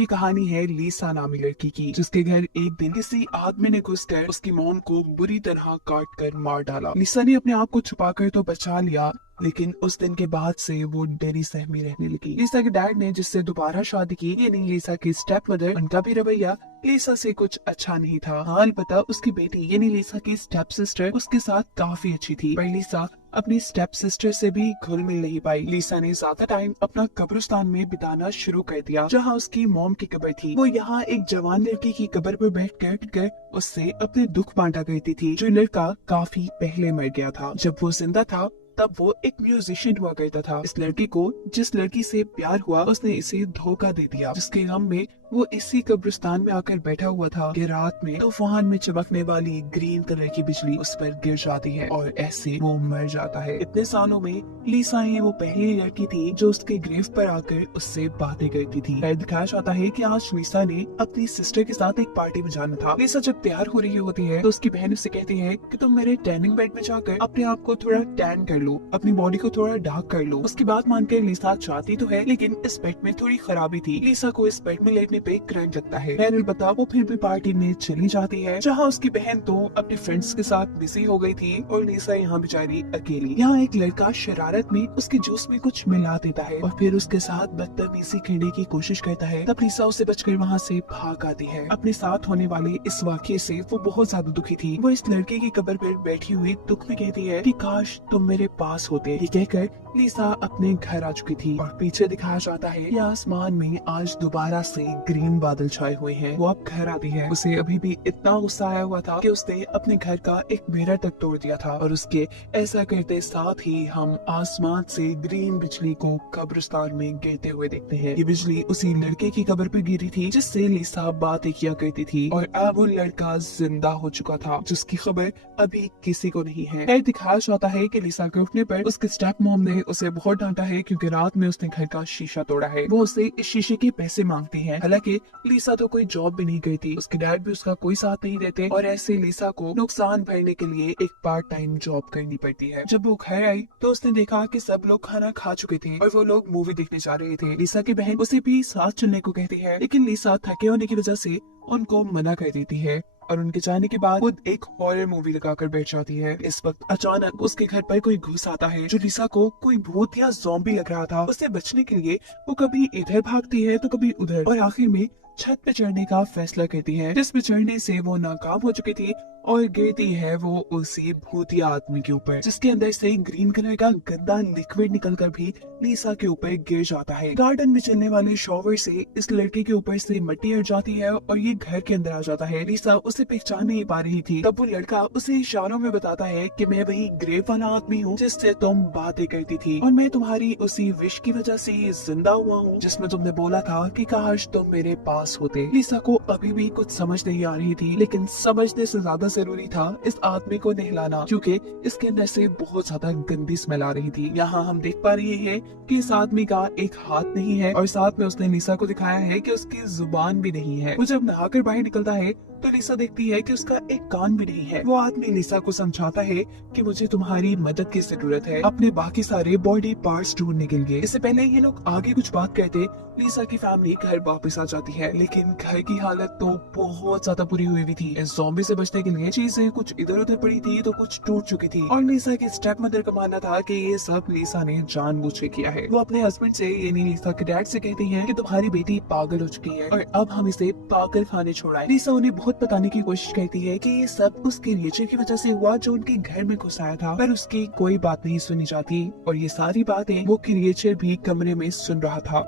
की कहानी है लीसा नामी लड़की की, जिसके घर एक दिन किसी आदमी ने घुसकर उसकी मॉम को बुरी तरह काट कर मार डाला। लीसा ने अपने आप को छुपाकर तो बचा लिया, लेकिन उस दिन के बाद से वो डरी सहमी रहने लगी। लीसा के डैड ने जिससे दोबारा शादी की, यानी लीसा की स्टेप मदर, उनका भी रवैया लीसा से कुछ अच्छा नहीं था। हाँ, अलबत्ता उसकी बेटी यानी लीसा की स्टेप सिस्टर उसके साथ काफी अच्छी थी, पर लीसा अपनी स्टेप सिस्टर से भी घुल मिल नहीं पाई। लीसा ने ज्यादा टाइम अपना कब्रिस्तान में बिताना शुरू कर दिया, जहाँ उसकी मॉम की कब्र थी। वो यहाँ एक जवान लड़की की कब्र पर बैठ कर उससे अपने दुख बांटा करती थी, जो लड़का काफी पहले मर गया था। जब वो जिंदा था तब वो एक म्यूजिशियन हुआ करता था। इस लड़की को जिस लड़की से प्यार हुआ उसने इसे धोखा दे दिया, जिसके गम में वो इसी कब्रिस्तान में आकर बैठा हुआ था कि रात में तूफान में चमकने वाली ग्रीन कलर की बिजली उस पर गिर जाती है और ऐसे वो मर जाता है। इतने सालों में लीसा ही वो पहली लड़की थी जो उसके ग्रेव पर आकर उससे बातें करती थी। दिखाया जाता है कि आज लीसा ने अपनी सिस्टर के साथ एक पार्टी में जाना था। लीसा जब तैयार हो रही होती है तो उसकी बहन उससे कहती है कि तुम मेरे टैनिंग बेड में जाकर अपने आप को थोड़ा टैन कर लो, अपनी बॉडी को थोड़ा डार्क कर लो। उसकी बात मानकर लीसा चाहती तो है, लेकिन इस बेड में थोड़ी खराबी थी। लीसा को इस बेड में लेटने पे करंट लगता है। अलबत्ता वो फिर भी पार्टी में चली जाती है, जहाँ उसकी बहन तो अपने फ्रेंड्स के साथ बिजी हो गई थी और लीसा यहाँ बेचारी अकेली। यहाँ एक लड़का शरारत में उसके जूस में कुछ मिला देता है और फिर उसके साथ बदतमीजी करने की कोशिश करता है। तब लीसा उसे बचकर वहाँ से भाग आती है। अपने साथ होने वाले इस वाक़ये से वो बहुत ज्यादा दुखी थी। वो इस लड़के की कब्र पर बैठी हुई दुख में कहती है कि काश तुम मेरे पास होते। ये कहकर लीसा अपने घर आ चुकी थी और पीछे दिखाया जाता है कि आसमान में आज दोबारा से ग्रीन बादल छाए हुए हैं। वो अब घर आती है। उसे अभी भी इतना गुस्सा आया हुआ था कि उसने अपने घर का एक मिरर तक तोड़ दिया था और उसके ऐसा करते साथ ही हम आसमान से ग्रीन बिजली को कब्रिस्तान में गिरते हुए देखते हैं। ये बिजली उसी लड़के की कब्र पे गिरी थी जिससे लीसा बातें किया करती थी और अब वो लड़का जिंदा हो चुका था, जिसकी खबर अभी किसी को नहीं है। दिखाया जाता है कि लीसा के उठने पर उसके स्टेप मॉम ने उसे बहुत डांटा है, क्योंकि रात में उसने घर का शीशा तोड़ा है। वो उसे इस शीशे के पैसे मांगती है। हालांकि लीसा तो कोई जॉब भी नहीं करती, उसके डैड भी उसका कोई साथ नहीं देते और ऐसे लीसा को नुकसान भरने के लिए एक पार्ट टाइम जॉब करनी पड़ती है। जब वो घर आई तो उसने देखा कि सब लोग खाना खा चुके थे और वो लोग मूवी देखने जा रहे थे। लीसा की बहन उसे भी साथ चलने को कहती है, लेकिन लीसा थके होने की वजह से उनको मना कर देती है और उनके जाने के बाद खुद एक हॉरर मूवी लगाकर बैठ जाती है। इस वक्त अचानक उसके घर पर कोई घुस आता है, जो लीसा को कोई भूत या ज़ॉम्बी लग रहा था। उससे बचने के लिए वो कभी इधर भागती है तो कभी उधर और आखिर में छत पे चढ़ने का फैसला करती है, जिस पे चढ़ने से वो नाकाम हो चुकी थी और गिरती है वो उसी भूतिया आदमी के ऊपर, जिसके अंदर से ग्रीन कलर का गंदा लिक्विड निकलकर भी लीसा के ऊपर गिर जाता है। गार्डन में चलने वाले शॉवर से इस लड़के के ऊपर से मिट्टी हट जाती है और ये घर के अंदर आ जाता है। लीसा उसे पहचान नहीं पा रही थी। तब वो लड़का उसे इशारों में बताता है कि मैं वही ग्रेव वाला आदमी हूँ जिससे तुम बातें करती थी और मैं तुम्हारी उसी विश की वजह से जिंदा हुआ हूँ जिसमें तुमने बोला था कि काश तुम मेरे पास होते। लीसा को अभी भी कुछ समझ नहीं आ रही थी, लेकिन समझने से ज्यादा जरूरी था इस आदमी को नहलाना, क्योंकि इसके अंदर से बहुत ज्यादा गंदी स्मेल आ रही थी। यहाँ हम देख पा रहे हैं कि इस आदमी का एक हाथ नहीं है और साथ में उसने लीसा को दिखाया है कि उसकी जुबान भी नहीं है। वो जब नहाकर बाहर निकलता है तो लीसा देखती है कि उसका एक कान भी नहीं है। वो आदमी लीसा को समझाता है कि मुझे तुम्हारी मदद की जरूरत है अपने बाकी सारे बॉडी पार्ट्स ढूंढने के लिए। इससे पहले ये लोग आगे कुछ बात कहते लीसा की फैमिली घर वापस आ जाती है, लेकिन घर की हालत तो बहुत ज्यादा बुरी हुई हुई थी। इस ज़ॉम्बी से बचने के लिए चीजें कुछ इधर उधर पड़ी थी तो कुछ टूट चुकी थी और लीसा की स्टेप मदर का मानना था कि ये सब लीसा ने जानबूझ के किया है। वो अपने हस्बैंड से यानी लीसा के डैड से कहती है कि तुम्हारी बेटी पागल हो चुकी है और अब हम इसे पागल खाने छोड़ाएं। लीसा उन्हें बहुत बताने की कोशिश करती है कि ये सब उसके नेचर की वजह से हुआ जो उनके घर में घुस आया था, पर उसकी कोई बात नहीं सुनी जाती और ये सारी बातें वो क्रिएचर भी कमरे में सुन रहा था।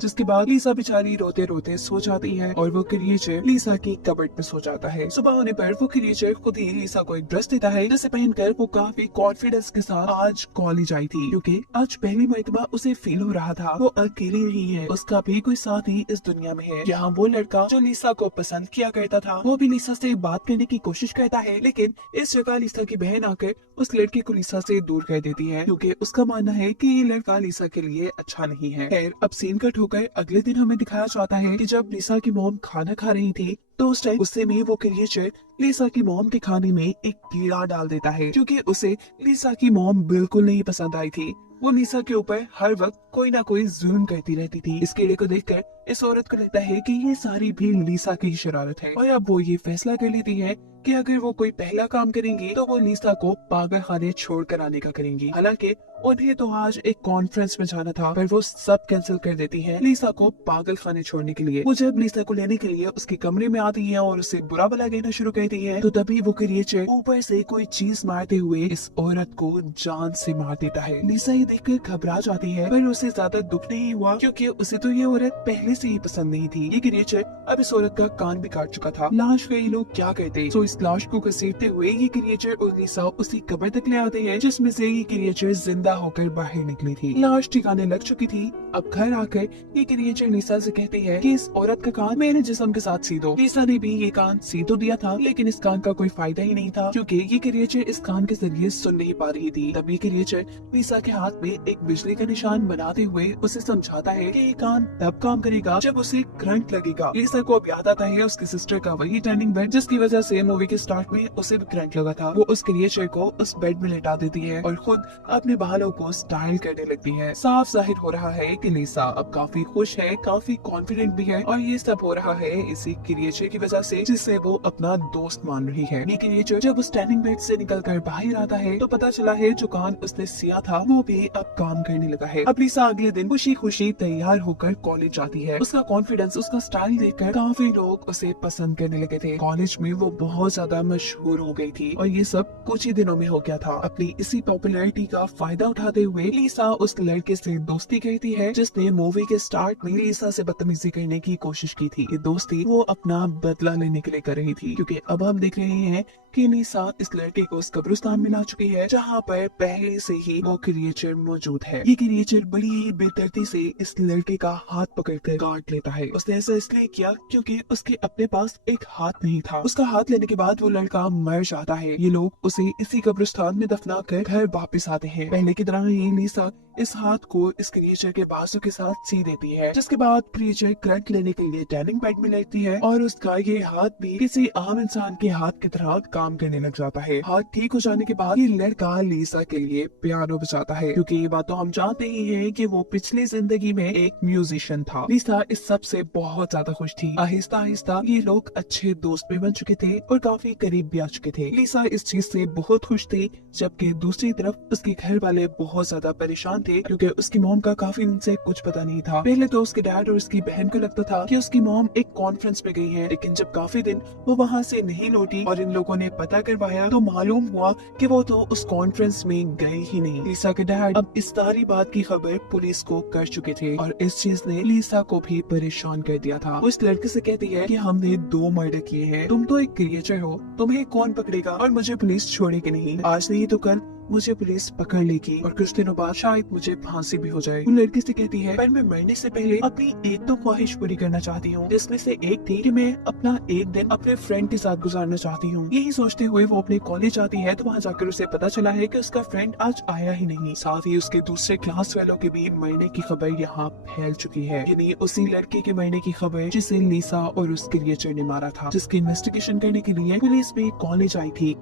जिसके बाद लीसा बेचारी रोते रोते सो जाती है और वो क्रिएचर लीसा की कबर्ड पे सो जाता है। सुबह होने पर वो क्रिएचर खुद ही लीसा को एक ड्रेस देता है, जिसे पहनकर वो काफी कॉन्फिडेंस के साथ आज कॉलेज आई थी, क्योंकि आज पहली मर्तबा उसे फील हो रहा था वो अकेली नहीं है, उसका भी कोई साथी इस दुनिया में है। यहाँ वो लड़का जो लीसा को पसंद किया करता था वो भी लीसा से बात करने की कोशिश करता है, लेकिन इस जगह लीसा की बहन आकर उस लड़के को लीसा से दूर कर देती है, क्योंकि उसका मानना है कि ये लड़का लीसा के लिए अच्छा नहीं है। खैर, अब सीन कट होकर अगले दिन हमें दिखाया जाता है कि जब लीसा की मॉम खाना खा रही थी तो उस टाइम गुस्से में वो क्रिएचर लीसा की मॉम के खाने में एक कीड़ा डाल देता है, क्योंकि उसे लीसा की मॉम बिल्कुल नहीं पसंद आई थी। वो लीसा के ऊपर हर वक्त कोई ना कोई जुल्म करती रहती थी। इस कीड़े को देखकर इस औरत को लगता है कि ये सारी भी लीसा की ही शरारत है और अब वो ये फैसला कर लेती है कि अगर वो कोई पहला काम करेंगी तो वो लीसा को पागल खाने छोड़ कर आने का करेंगी। हालांकि उन्हें तो आज एक कॉन्फ्रेंस में जाना था, पर वो सब कैंसिल कर देती है लीसा को पागल खाने छोड़ने के लिए। वो जब लीसा को लेने के लिए उसके कमरे में आती है और उसे बुरा भला कहना शुरू करती है, तो तभी वो क्रिएचर ऊपर से कोई चीज मारते हुए इस औरत को जान से मार देता है। लीसा ये देखकर घबरा जाती है, पर उसे ज्यादा दुख नहीं हुआ क्योंकि उसे तो ये औरत पहले से ही पसंद नहीं थी। ये क्रिएचर अब इस औरत का कान भी काट चुका था। लाश का ये लोग क्या कहते, तो इस लाश को घसीटते हुए ये क्रिएचर और लीसा उसी कब्र तक ले आते हैं जिसमें से ये क्रिएचर जिंदा होकर बाहर निकली थी। लाश ठिकाने लग चुकी थी। अब घर आकर ये क्रिएचर लीसा से कहती है कि इस औरत का कान मेरे जिस्म के साथ सी दो। लीसा ने भी ये कान सी तो दिया था, लेकिन इस कान का कोई फायदा ही नहीं था क्योंकि ये क्रिएचर इस कान के जरिए सुन नहीं पा रही थी। तब ये क्रिएचर लीसा के हाथ में एक बिजली का निशान बनाते हुए उसे समझाता है कि ये कान तब काम करेगा जब उसे करंट लगेगा। लीसा को अब याद आता है उसकी सिस्टर का वही टर्निंग बेड जिसकी वजह से मूवी के स्टार्ट में उसे भी करंट लगा था। वो उस क्रिएचर को उस बेड में लेटा देती है और खुद अपने बालों को स्टाइल करने लगती है। साफ जाहिर हो रहा है कि लीसा अब काफी खुश है, काफी कॉन्फिडेंट भी है और ये सब हो रहा है इसी क्रिएचर की वजह से जिसे वो अपना दोस्त मान रही है। ये क्रिएचर जब उस टर्निंग बेड से निकलकर बाहर आता है तो पता चला है जो कान उसने सिया था वो भी अब काम करने लगा है। अब लीसा अगले दिन खुशी खुशी तैयार होकर कॉलेज जाती है। उसका कॉन्फिडेंस, उसका स्टाइल देखकर काफी लोग उसे पसंद करने लगे थे। कॉलेज में वो बहुत ज्यादा मशहूर हो गई थी और ये सब कुछ ही दिनों में हो गया था। अपनी इसी पॉपुलैरिटी का फायदा उठाते हुए लीसा उस लड़के से दोस्ती करती है जिसने मूवी के स्टार्ट में लीसा से बदतमीजी करने की कोशिश की थी। ये दोस्ती वो अपना बदला लेने के लिए कर रही थी क्योंकि अब हम देख रहे हैं कि लीसा इस लड़के को उस कब्रिस्तान में ला चुकी है जहाँ पर पहले से ही वो क्रिएचर मौजूद है। ये क्रिएचर बड़ी ही बेदर्दी से इस लड़के का हाथ पकड़कर काट लेता है। उसने ऐसा इसलिए किया क्योंकि उसके अपने पास एक हाथ नहीं था। उसका हाथ लेने के बाद वो लड़का मर जाता है। ये लोग उसे इसी कब्रिस्तान में दफना कर घर वापस आते हैं। पहले की तरह ही लीसा इस हाथ को इस क्रिएचर के बाजू के साथ सी देती है, जिसके बाद क्रिएचर करंट लेने के लिए टर्निंग बेड में लेटती है और उसका ये हाथ भी किसी आम इंसान के हाथ की तरह काम करने लग जाता है। हाथ ठीक हो जाने के बाद ये लड़का लीसा के लिए पियानो बजाता है क्योंकि ये बात तो हम जानते ही हैं कि वो पिछली जिंदगी में एक म्यूजिशियन था। लीसा इस सब से बहुत ज्यादा खुश थी। आहिस्ता आहिस्ता ये लोग अच्छे दोस्त भी बन चुके थे और काफी करीब भी आ चुके थे। लीसा इस चीज से बहुत खुश थी, जबकि दूसरी तरफ उसके घर वाले बहुत ज्यादा परेशान थे क्योंकि उसकी मॉम का काफी दिन से कुछ पता नहीं था। पहले तो उसके डैड और उसकी बहन को लगता था कि उसकी मॉम एक कॉन्फ्रेंस में गई है, लेकिन जब काफी दिन वो वहाँ से नहीं लौटी और इन लोगों ने पता करवाया तो मालूम हुआ कि वो तो उस कॉन्फ्रेंस में गए ही नहीं। लीसा के डैड अब इस सारी बात की खबर पुलिस को कर चुके थे और इस चीज ने लीसा को भी परेशान कर दिया था। उस लड़के से कहती है कि हमने 2 मर्डर किए हैं, तुम तो एक क्रिएचर हो, तुम्हें कौन पकड़ेगा और मुझे पुलिस छोड़ेगी नहीं। आज नहीं तो कल मुझे पुलिस पकड़ लेगी और कुछ दिनों बाद शायद मुझे फांसी भी हो जाए। वो लड़की से कहती है पर मैं मरने से पहले अपनी एक तो ख्वाहिश पूरी करना चाहती हूँ, जिसमें से एक थी कि मैं अपना एक दिन अपने फ्रेंड के साथ गुजारना चाहती हूँ। यही सोचते हुए वो अपने कॉलेज आती है तो वहाँ जाकर उसे पता चला है कि उसका फ्रेंड आज आया ही नहीं। साथ ही उसके दूसरे क्लास वालों के भी मरने की खबर यहाँ फैल चुकी है, यानी उसी लड़के के मरने की खबर जिसे लीसा और उस क्रिएचर ने मारा था, जिसकी इन्वेस्टिगेशन करने के लिए पुलिस भी कॉलेज आई थी।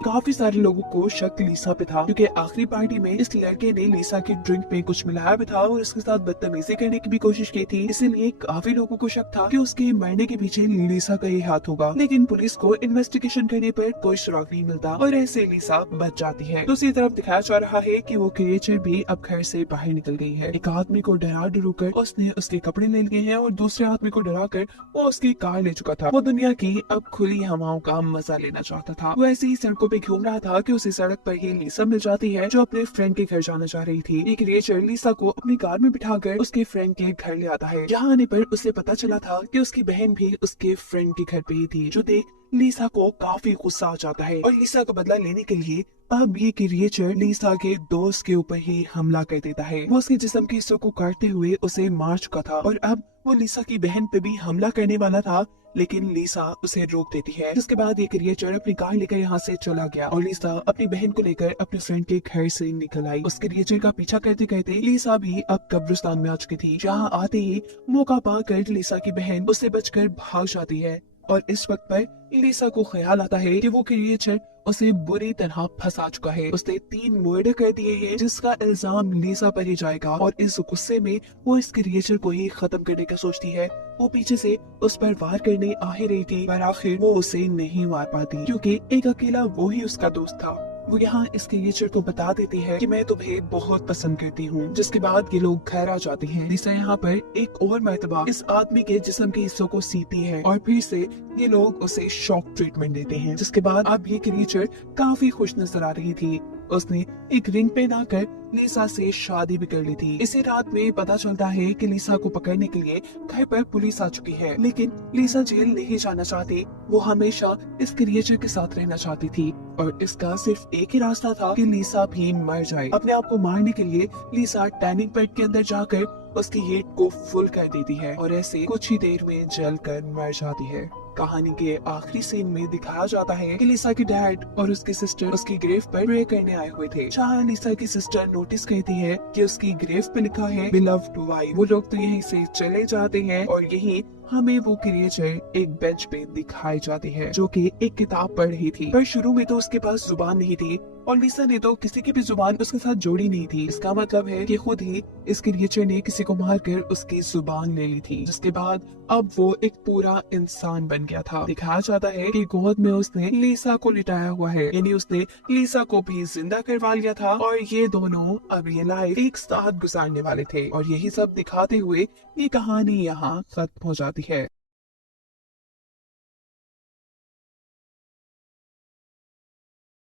काफी सारे लोगों को शक लीसा पे था क्योंकि आखिरी पार्टी में इस लड़के ने लीसा की ड्रिंक में कुछ मिलाया भी था और उसके साथ बदतमीजी करने की भी कोशिश की थी। इसीलिए काफी लोगों को शक था कि उसके मरने के पीछे लीसा का ही हाथ होगा, लेकिन पुलिस को इन्वेस्टिगेशन करने पर कोई सुराग नहीं मिलता और ऐसे लीसा बच जाती है। दूसरी तरफ दिखाया जा रहा है कि वो क्रिएचर भी अब घर से बाहर निकल गई है। एक आदमी को डरा डरू कर उसने उसके कपड़े ले लिए हैं और दूसरे आदमी को डरा कर वो उसकी कार ले चुका था। वो दुनिया की अब खुली हवाओं का मजा लेना चाहता था। वो ऐसी ही सड़कों पे घूम रहा था कि उसी सड़क पर ही लीसा मिल जाती है जो अपने फ्रेंड के घर जाना चाह रही थी। एक क्रिएचर लीसा को अपनी कार में बिठाकर उसके फ्रेंड के घर ले आता है। यहाँ आने पर उसे पता चला था कि उसकी बहन भी उसके फ्रेंड के घर पे ही थी, जो देख लीसा को काफी गुस्सा आ जाता है और लीसा का बदला लेने के लिए अब ये क्रिएचर लीसा के दोस्त के ऊपर ही हमला कर देता है। वो उसके जिस्म के हिस्सों को काटते हुए उसे मार चुका था और अब वो लीसा की बहन पे भी हमला करने वाला था, लेकिन लीसा उसे रोक देती है। जिसके बाद ये क्रिएचर अपनी कार लेकर यहाँ से चला गया और लीसा अपनी बहन को लेकर अपने फ्रेंड के घर से निकल आई। उस क्रिएचर का पीछा करते करते लीसा भी अब कब्रिस्तान में आ चुकी थी। जहाँ आते ही मौका पाकर लीसा की बहन उससे बचकर भाग जाती है और इस वक्त पर लिसा को ख्याल आता है कि वो क्रिएचर उसे बुरी तरह फंसा चुका है। उसने 3 मर्डर कर दिए हैं जिसका इल्जाम लिसा पर ही जाएगा और इस गुस्से में वो इस क्रिएचर को ही खत्म करने का सोचती है। वो पीछे से उस पर वार करने आ ही रही थी पर आखिर वो उसे नहीं मार पाती क्योंकि एक अकेला वो ही उसका दोस्त था। वो यहाँ इस क्रिएचर को बता देती है कि मैं तुम्हें बहुत पसंद करती हूँ, जिसके बाद ये लोग घर आ जाते हैं। लिसा यहाँ पर एक और मर्तबा इस आदमी के जिस्म के हिस्सों को सीती है और फिर से ये लोग उसे शॉक ट्रीटमेंट देते हैं, जिसके बाद अब ये क्रिएचर काफी खुश नजर आ रही थी। उसने एक रिंग पहनाकर लिसा से शादी भी कर ली थी। इसी रात में पता चलता है कि लिसा को पकड़ने के लिए घर पर पुलिस आ चुकी है, लेकिन लिसा जेल नहीं जाना चाहती। वो हमेशा इस क्रिएचर के साथ रहना चाहती थी और इसका सिर्फ एक ही रास्ता था कि लिसा भी मर जाए। अपने आप को मारने के लिए लिसा टैनिंग बेड के अंदर जाकर उसकी हीट को फुल कर देती है और ऐसे कुछ ही देर में जलकर मर जाती है। कहानी के आखिरी सीन में दिखाया जाता है कि लिसा के डैड और उसकी सिस्टर उसकी ग्रेव पर प्रे करने आए हुए थे। जहाँ लिसा की सिस्टर नोटिस करती है कि उसकी ग्रेव पे लिखा है बिलव्ड वाइफ। वो लोग तो यहीं से चले जाते हैं और यही हमें वो क्रिएचर एक बेंच पे दिखाई जाती है जो कि एक किताब पढ़ रही थी, पर शुरू में तो उसके पास जुबान नहीं थी और लिसा ने तो किसी की भी जुबान उसके साथ जोड़ी नहीं थी। इसका मतलब है कि खुद ही इस क्रिएचर ने किसी को मारकर उसकी जुबान ले ली थी, जिसके बाद अब वो एक पूरा इंसान बन गया था। दिखाया जाता है कि गोद में उसने लिसा को लिटाया हुआ है, यानी उसने लिसा को भी जिंदा करवा लिया था और ये दोनों अब ये लाइफ एक साथ गुजारने वाले थे। और यही सब दिखाते हुए ये कहानी यहाँ खत्म हो जाती है।